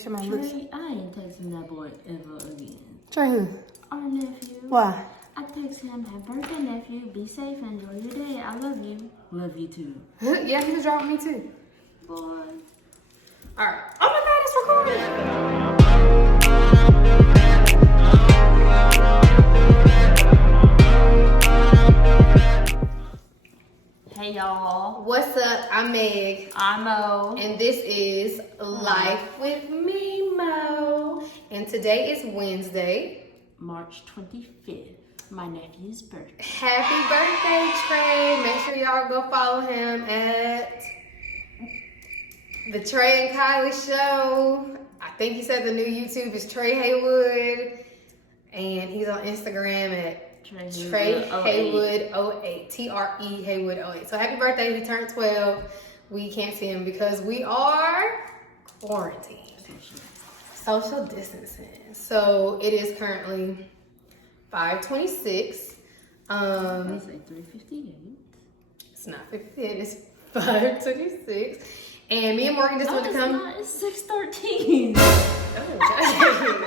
make sure my lips. Trey, I ain't texting that boy ever again. Trey who? Our nephew. Why? I text him, happy birthday, nephew. Be safe, enjoy your day. I love you. Love you too. Yeah, he was dropping me too. Boy. Alright. Oh my god, it's recording. Hey y'all. What's up? I'm Meg. I'm Mo. And this is Life with MeMo. And today is Wednesday, March 25th. My nephew's birthday. Happy birthday, Trey. Make sure y'all go follow him at the Trey and Kiley show. I think he said the new YouTube is Trey Haywood. And he's on Instagram at Trey Haywood 08. T-R-E Haywood 08. So happy birthday. He turned 12. We can't see him because we are quarantined. Social distancing. So it is currently 5:26. I say 3:58. It's not 58, it's 5:26. And me and Morgan just went to come. It's 6:13.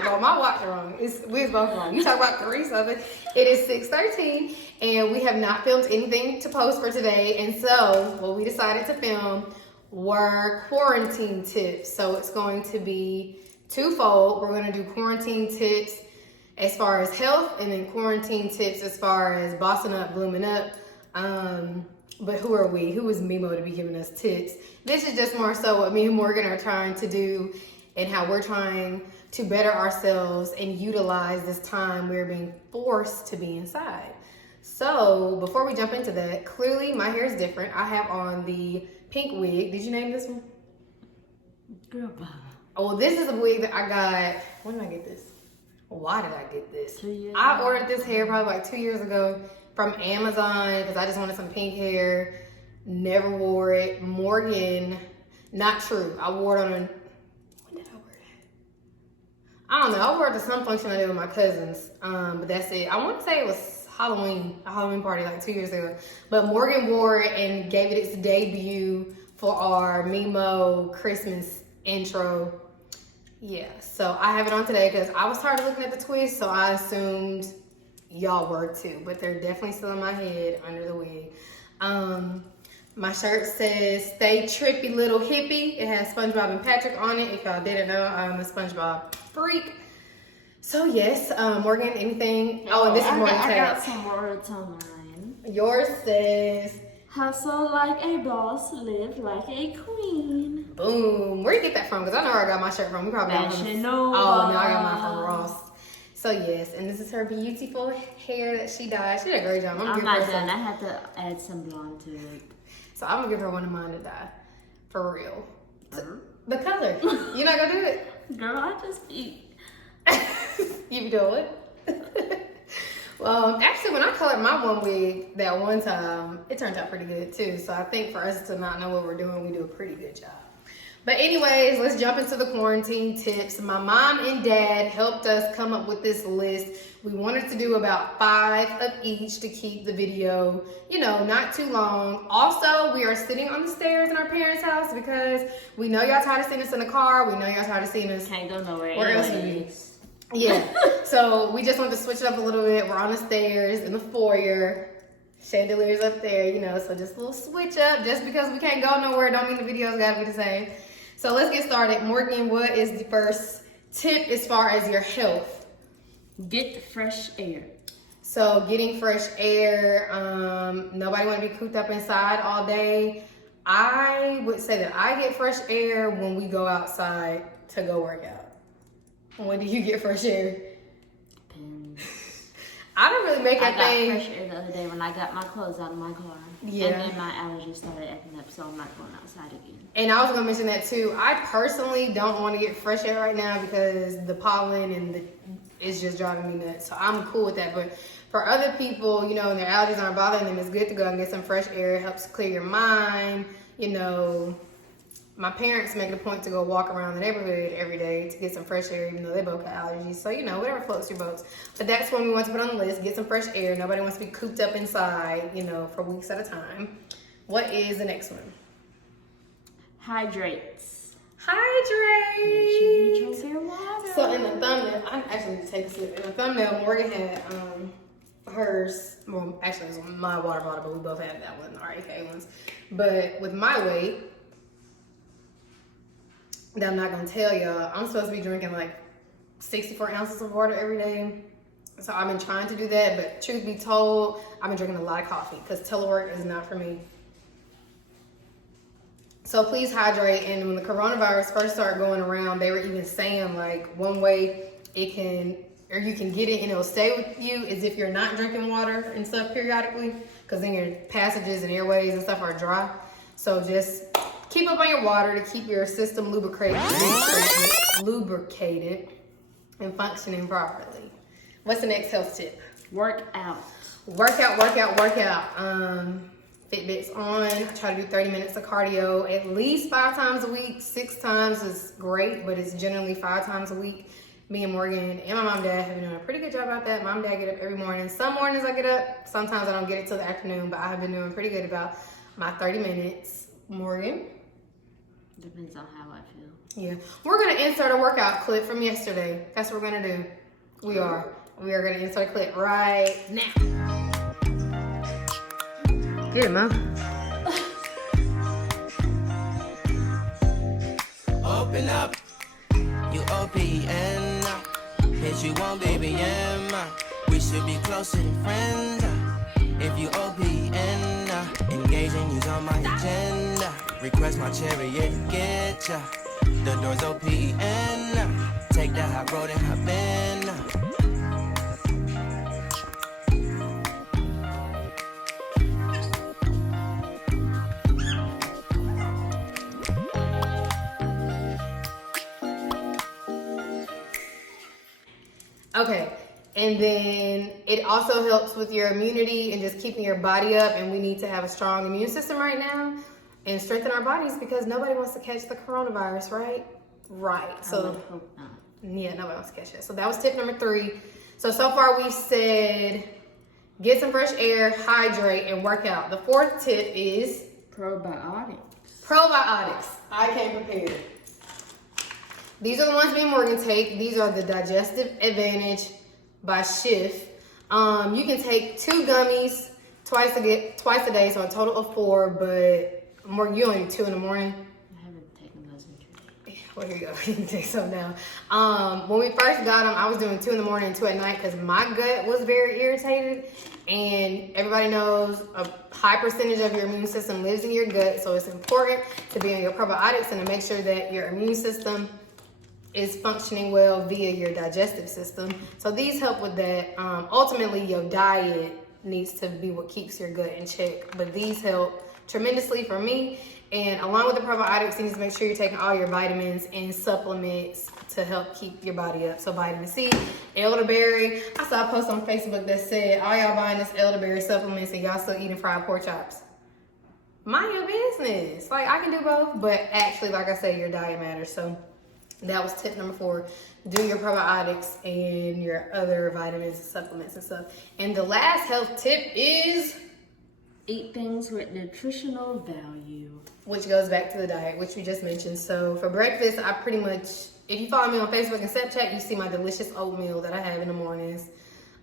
Well, my watch is wrong. We're both wrong. You talk about 3 something. It is 6:13, and we have not filmed anything to post for today. And so, what we decided to film were quarantine tips. So it's going to be twofold. We're going to do quarantine tips as far as health, and then quarantine tips as far as bossing up, blooming up. But who are we? Who is MeMo to be giving us tips? This is just more so what me and Morgan are trying to do and how we're trying to better ourselves and utilize this time we're being forced to be inside. So before we jump into that, clearly my hair is different. I have on the pink wig. Did you name this one? Girl, bye. Oh, well, this is a wig that I got. When did I get this? Why did I get this? 2 years I ago. ordered this hair probably like 2 years ago from Amazon because I just wanted some pink hair. Never wore it. Morgan, not true. I wore it on a, when did I wear it? I don't know. I wore it to some function I did with my cousins. But that's it. I want to say it was Halloween, a Halloween party like 2 years ago. But Morgan wore it and gave it its debut for our MeMo Christmas intro. Yeah, so I have it on today because I was tired of looking at the twists, so I assumed y'all were too, but they're definitely still in my head under the wig. My shirt says, "Stay trippy little hippie." It has SpongeBob and Patrick on it. If y'all didn't know, I'm a SpongeBob freak. So yes, Morgan, anything? Oh, and this is Morgan's I got tag. some words on mine. Yours says, "Hustle like a boss, live like a queen." boom. Where you get that from? Because I know where I got my shirt from. We probably got it from. Fashion Nova. Oh, no, I got mine from Ross. So yes, and this is her beautiful hair that she dyed. She did a great job. I'm not done. I had to add some blonde to it. So I'm gonna give her one of mine to dye, for real. The color. You're not gonna do it? Girl, I just eat. You do it. Well, actually, when I colored my one wig that one time, it turned out pretty good too. So I think for us to not know what we're doing, we do a pretty good job. But anyways, let's jump into the quarantine tips. My mom and dad helped us come up with this list. We wanted to do about 5 of each to keep the video, you know, not too long. Also, we are sitting on the stairs in our parents' house because we know y'all tired of seeing us in the car. We know y'all tired of seeing us. Can't go nowhere. Where else would we? Yeah. So we just wanted to switch it up a little bit. We're on the stairs in the foyer. Chandeliers up there, you know, so just a little switch up. Just because we can't go nowhere don't mean the video's gotta be the same. So let's get started. Morgan, what is the first tip as far as your health? Get fresh air. So getting fresh air, nobody want to be cooped up inside all day. I would say that I get fresh air when we go outside to go work out. When do you get fresh air? Depends. I don't really make a thing. I got fresh air the other day when I got my clothes out of my car. Yeah. And then my allergies started acting up, so I'm not going outside again. And I was gonna mention that too. I personally don't want to get fresh air right now because the pollen and it's just driving me nuts. So I'm cool with that. But for other people, you know, and their allergies aren't bothering them, it's good to go and get some fresh air. It helps clear your mind. You know, my parents make it a point to go walk around the neighborhood every day to get some fresh air, even though they both got allergies. So, you know, whatever floats your boats. But that's one we want to put on the list. Get some fresh air. Nobody wants to be cooped up inside, you know, for weeks at a time. What is the next one? Hydrates. Hydrate. Make sure you I actually need to take a sip. In the thumbnail, Morgan had hers. Well, actually, it was my water bottle, but we both had that one, our AK ones. But with my weight, that I'm not gonna tell y'all, I'm supposed to be drinking like 64 ounces of water every day. So I've been trying to do that, but truth be told, I've been drinking a lot of coffee because telework is not for me. So please hydrate. And when the coronavirus first started going around, they were even saying like one way it can, or you can get it and it'll stay with you is if you're not drinking water and stuff periodically, because then your passages and airways and stuff are dry. So just keep up on your water to keep your system lubricated and functioning properly. What's the next health tip? Work out. Fitbit's on. I try to do 30 minutes of cardio at least 5 times a week. 6 times is great, but it's generally 5 times a weweek. Me and Morgan and my mom and dad have been doing a pretty good job about that. Mom and dad get up every morning. Some mornings I get up. Sometimes I don't get it till the afternoon, but I have been doing pretty good about my 30 minutes. Morgan? Depends on how I feel. Yeah. We're going to insert a workout clip from yesterday. That's what we're going to do. We are going to insert a clip right now. Get it, Mom. Open up, you OPN. Hit you on baby M. We should be closer than friends. If you OPN, engaging you's on my agenda. Request my chariot to get ya. The door's OPN. Take that high road and hop in. Okay, and then it also helps with your immunity and just keeping your body up, and we need to have a strong immune system right now and strengthen our bodies because nobody wants to catch the coronavirus, right? Right. So, I would hope not. Yeah, nobody wants to catch it. So that was tip number 3. So far we've said get some fresh air, hydrate, and work out. The 4th tip is Probiotics. I came prepared. These are the ones me and Morgan take. These are the Digestive Advantage by Schiff. You can take 2 gummies twice a day, so a total of 4. But Morgan, you only do 2 in the morning. I haven't taken those in 2 days. Well, here you go. You can take some now. When we first got them, I was doing 2 in the morning and 2 at night because my gut was very irritated. And everybody knows a high percentage of your immune system lives in your gut, so it's important to be on your probiotics and to make sure that your immune system is functioning well via your digestive system. So these help with that. Ultimately, your diet needs to be what keeps your gut in check, but these help tremendously for me. And along with the probiotics, you need to make sure you're taking all your vitamins and supplements to help keep your body up. So vitamin C, elderberry. I saw a post on Facebook that said, all y'all buying this elderberry supplements and y'all still eating fried pork chops. Mind your business. Like, I can do both, but actually, like I said, your diet matters. So that was tip number 4. Do your probiotics and your other vitamins and supplements and stuff. And the last health tip is eat things with nutritional value. Which goes back to the diet, which we just mentioned. So for breakfast, I pretty much, if you follow me on Facebook and Snapchat, you see my delicious oatmeal that I have in the mornings.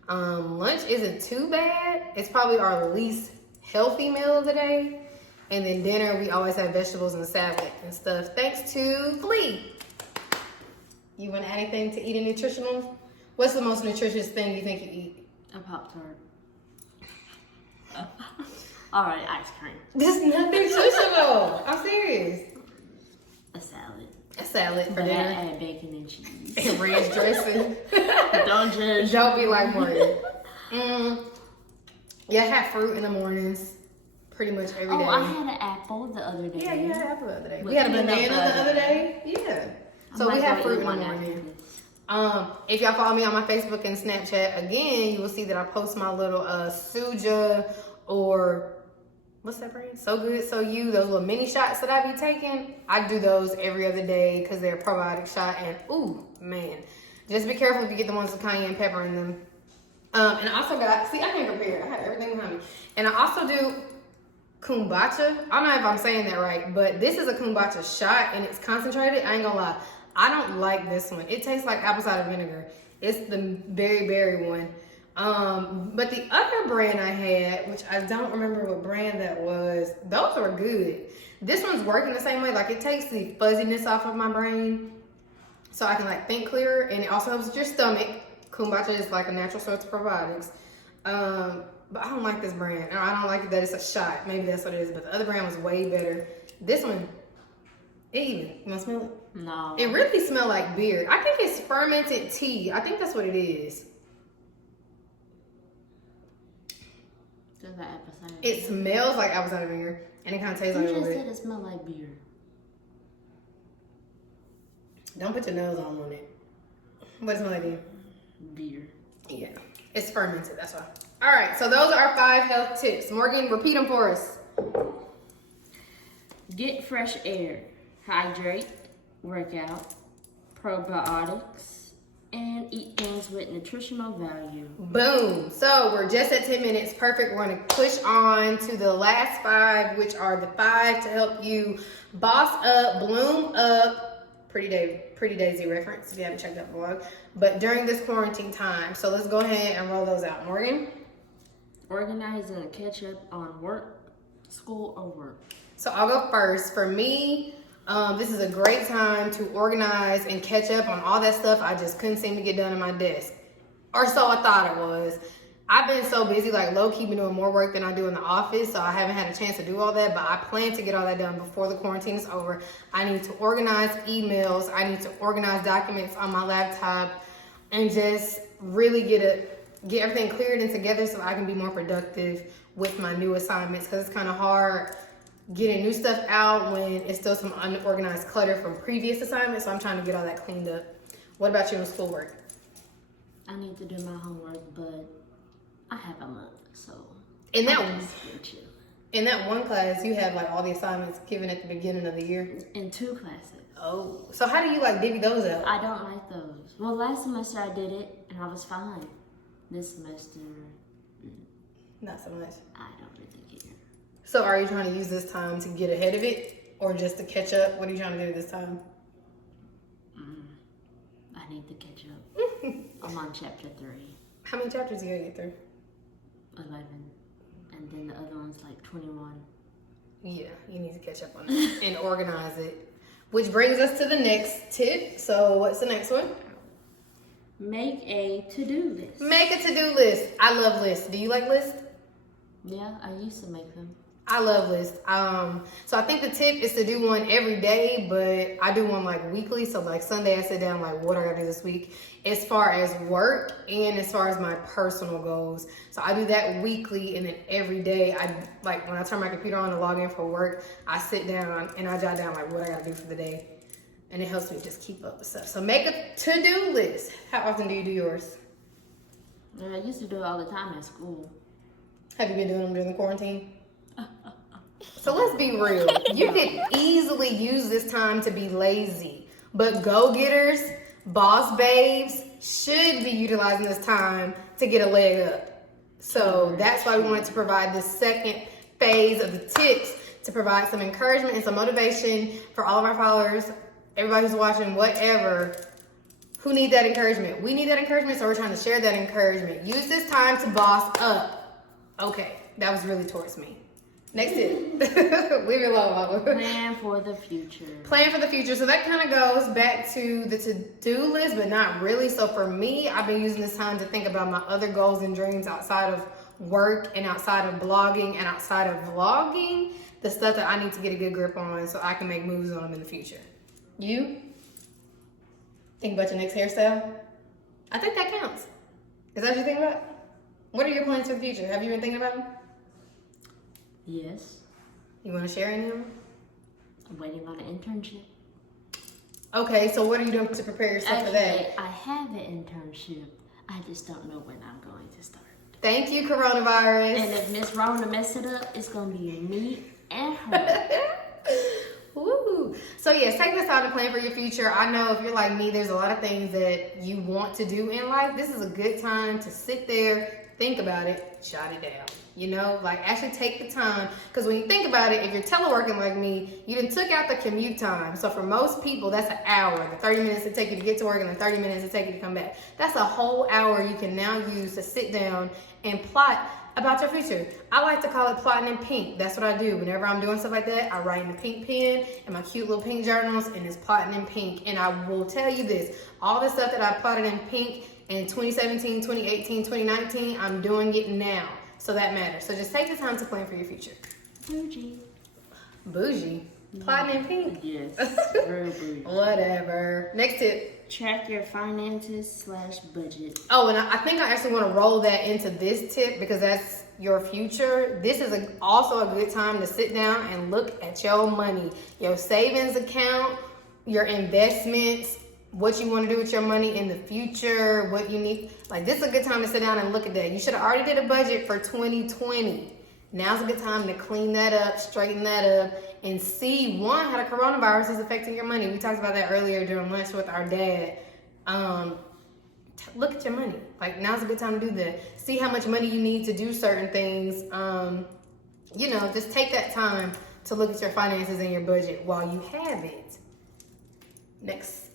Lunch isn't too bad. It's probably our least healthy meal of the day. And then dinner, we always have vegetables and salad and stuff. Thanks to Flea. You want to add anything to eating nutritional? What's the most nutritious thing you think you eat? A Pop-Tart. Alright, ice cream. This is not nutritional. I'm serious. A salad. A salad for But I dinner. add bacon and cheese. And ranch dressing. Don't judge. Don't be like Morgan. Yeah, I have fruit in the mornings pretty much every day. Oh, I had an apple the other day. Yeah, you had an apple the other day. With We had a peanut banana the butter. other day. Yeah. So we have fruit in the morning. If y'all follow me on my Facebook and Snapchat, again, you will see that I post my little Suja or what's that brand? So Good, So You, those little mini shots that I be taking. I do those every other day because they're a probiotic shot. And ooh, man, just be careful if you get the ones with cayenne pepper in them. And I also got, see, I can't compare. I have everything behind me. And I also do kombucha. I don't know if I'm saying that right, but this is a kombucha shot and it's concentrated. I ain't gonna lie. I don't like this one. It tastes like apple cider vinegar. It's the berry berry one. But the other brand I had, which I don't remember what brand that was, those were good. This one's working the same way. Like, it takes the fuzziness off of my brain so I can like think clearer, and it also helps with your stomach. Kombucha is like a natural source of probiotics. But I don't like this brand. And I don't like that it's a shot. Maybe that's what it is. But the other brand was way better. This one, you want to smell it? No. It really smells like beer. I think it's fermented tea. I think that's what it is. Does that apple cider? It smells like apple cider vinegar. And it kind of tastes like a You little just bit. said it smelled like beer. Don't put your nose on it. What does it smell like beer? Beer. Yeah. It's fermented, that's why. All right, so those are our 5 health tips. Morgan, repeat them for us. Get fresh air. Hydrate. Work out. Probiotics. And eat things with nutritional value. Boom. So we're just at 10 minutes. Perfect. We're going to push on to the last 5, which are the 5 to help you boss up, bloom up. Pretty Daisy reference if you haven't checked out the vlog. But during this quarantine time. So let's go ahead and roll those out. Morgan? Organize and catch up on work, school, or work. So I'll go first. For me, this is a great time to organize and catch up on all that stuff I just couldn't seem to get done in my desk. Or so I thought it was. I've been so busy, like low-key been doing more work than I do in the office, so I haven't had a chance to do all that, but I plan to get all that done before the quarantine is over. I need to organize emails. I need to organize documents on my laptop and just really get everything cleared and together so I can be more productive with my new assignments, because it's kind of hard getting new stuff out when it's still some unorganized clutter from previous assignments, so I'm trying to get all that cleaned up. What about you in schoolwork? I need to do my homework, but I have a month, so In that I'm one, just gonna chill. in that one class, you have like all the assignments given at the beginning of the year. In 2 classes. Oh, so how do you like divvy those out? I don't like those. Well, last semester I did it, and I was fine. This semester, Not so much. I don't really care. So are you trying to use this time to get ahead of it or just to catch up? What are you trying to do this time? I need to catch up. I'm on chapter 3. How many chapters you gotta get through? 11. And then the other one's like 21. Yeah, you need to catch up on it and organize it. Which brings us to the next tip. So what's the next one? Make a to-do list. Make a to-do list. I love lists. Do you like lists? Yeah, I used to make them. I love lists. So I think the tip is to do one every day, but I do one like weekly. So like Sunday I sit down like, what I gotta do this week as far as work and as far as my personal goals. So I do that weekly, and then every day I like when I turn my computer on to log in for work, I sit down and I jot down like what I gotta do for the day. And it helps me just keep up with stuff. So make a to-do list. How often do you do yours? I used to do it all the time at school. Have you been doing them during the quarantine? So let's be real. You could easily use this time to be lazy, but go-getters, boss babes should be utilizing this time to get a leg up. So that's why we wanted to provide this second phase of the tips to provide some encouragement and some motivation for all of our followers, everybody who's watching, whatever, who need that encouragement. We need that encouragement, so we're trying to share that encouragement. Use this time to boss up. Okay, that was really towards me. Next tip. Leave it alone, Mama. Plan for the future. Plan for the future. So that kind of goes back to the to-do list, but not really. So for me, I've been using this time to think about my other goals and dreams outside of work and outside of blogging and outside of vlogging, the stuff that I need to get a good grip on so I can make moves on them in the future. You? Think about your next hairstyle? I think that counts. Is that what you think about? What are your plans for the future? Have you been thinking about them? Yes. You want to share any of them? I'm waiting on an internship. Okay, so what are you doing to prepare yourself for that? Actually, I have an internship. I just don't know when I'm going to start. Thank you, coronavirus. And if Miss Rona mess it up, it's going to be me and her. Woo. So yes, take this time to plan for your future. I know if you're like me, there's a lot of things that you want to do in life. This is a good time to sit there, think about it, jot it down. You know, like actually take the time. Because when you think about it, if you're teleworking like me, you done took out the commute time. So for most people, that's an hour. The 30 minutes it take you to get to work and the 30 minutes it take you to come back. That's a whole hour you can now use to sit down and plot about your future. I like to call it plotting in pink. That's what I do. Whenever I'm doing stuff like that, I write in the pink pen and my cute little pink journals, and it's plotting in pink. And I will tell you this, all the stuff that I plotted in pink in 2017, 2018, 2019, I'm doing it now. So that matters. So just take the time to plan for your future. Bougie. Bougie? Plotting in pink? Yes, real bougie. Whatever. Next tip. Track your finances / budget. Oh, and I think I actually want to roll that into this tip because that's your future. This is also a good time to sit down and look at your money, your savings account, your investments, what you want to do with your money in the future, what you need. Like, this is a good time to sit down and look at that. You should have already did a budget for 2020. Now's a good time to clean that up, straighten that up, and see, one, how the coronavirus is affecting your money. We talked about that earlier during lunch with our dad. Look at your money. Like, now's a good time to do that. See how much money you need to do certain things. You know, just take that time to look at your finances and your budget while you have it. Next.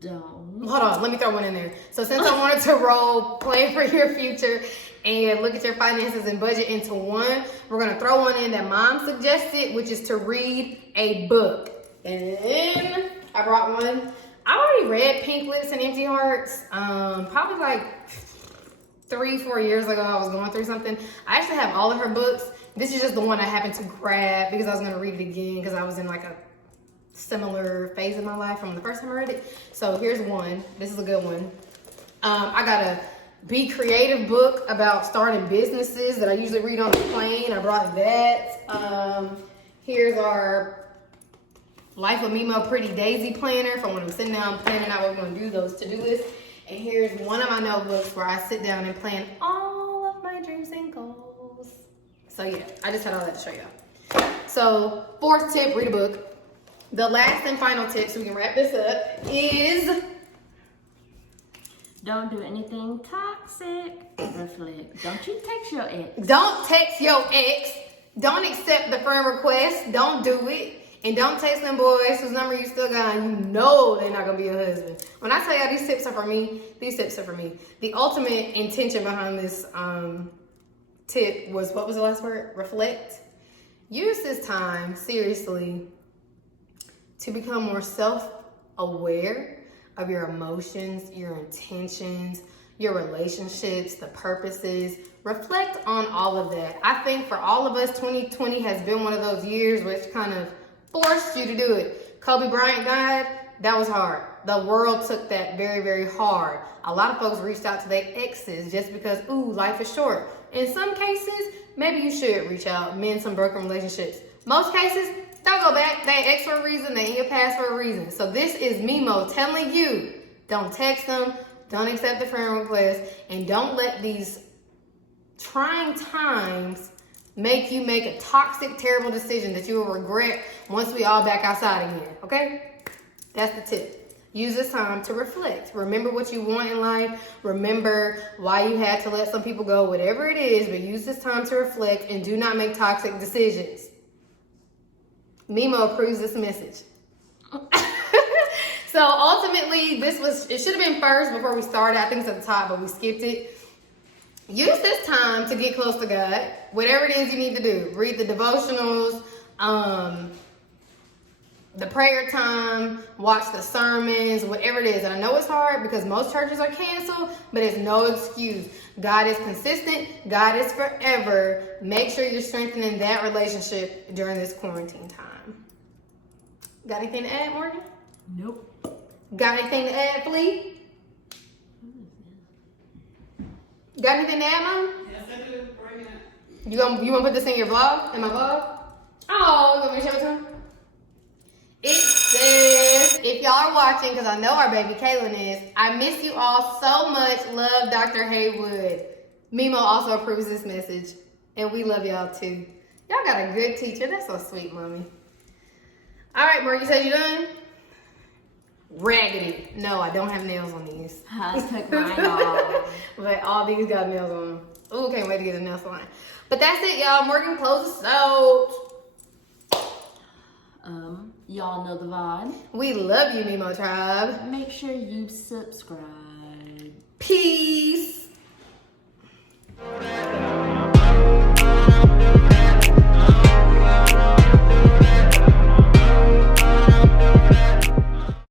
Don't. Hold on, let me throw one in there. So since I wanted to roll plan for your future and look at your finances and budget into one, we're gonna throw one in that mom suggested, which is to read a book. And then I brought one. I already read Pink Lips and Empty Hearts, probably like 3-4 years ago. I was going through something. I actually have all of her books. This is just the one I happened to grab because I was gonna read it again because I was in like a similar phase of my life from the first time I read it. So here's one. This is a good one. I got a Be Creative book about starting businesses that I usually read on the plane. I brought that. Here's our Life of MeMo Pretty Daisy planner for when I'm sitting down planning out what we're going to do, those to-do lists. And here's one of my notebooks where I sit down and plan all of my dreams and goals. So yeah, I just had all that to show y'all. So 4th tip, read a book. The last and final tip, so we can wrap this up, is don't do anything toxic. Reflect. Don't you text your ex. Don't text your ex. Don't accept the friend request. Don't do it. And don't text them boys whose number you still got and you know they're not going to be your husband. When I tell y'all these tips are for me, these tips are for me. The ultimate intention behind this tip was, what was the last word? Reflect. Use this time, seriously, to become more self-aware of your emotions, your intentions, your relationships, the purposes. Reflect on all of that. I think for all of us, 2020 has been one of those years which kind of forced you to do it. Kobe Bryant died, that was hard. The world took that very, very hard. A lot of folks reached out to their exes just because, ooh, life is short. In some cases, maybe you should reach out, mend some broken relationships. Most cases, don't go back. They ex for a reason. They in your past for a reason. So this is MeMo telling you, don't text them, don't accept the friend request, and don't let these trying times make you make a toxic, terrible decision that you will regret once we all back outside again, okay? That's the tip. Use this time to reflect. Remember what you want in life. Remember why you had to let some people go, whatever it is, but use this time to reflect and do not make toxic decisions. MeMo approves this message. So ultimately, it should have been first before we started. I think it's at the top, but we skipped it. Use this time to get close to God. Whatever it is you need to do. Read the devotionals, the prayer time, watch the sermons, whatever it is. And I know it's hard because most churches are canceled, but it's no excuse. God is consistent. God is forever. Make sure you're strengthening that relationship during this quarantine time. Got anything to add, Morgan? Nope. Got anything to add, Flea? Got anything to add, Mom? Yes, I do. Bring it. You gonna put this in your vlog? In my vlog? Oh, you want me to show it to him? It says, if y'all are watching, because I know our baby Kaylin is, I miss you all so much. Love, Dr. Haywood. MeMo also approves this message. And we love y'all too. Y'all got a good teacher. That's so sweet, Mommy. All right, Mark, you said you done? raggedy. No, I don't have nails on these. I took mine off. But all these got nails on them. Ooh, can't wait to get a nail salon. But that's it, y'all. Morgan closes out. Y'all know the vibe. We love you, MeMo Tribe. Make sure you subscribe. Peace.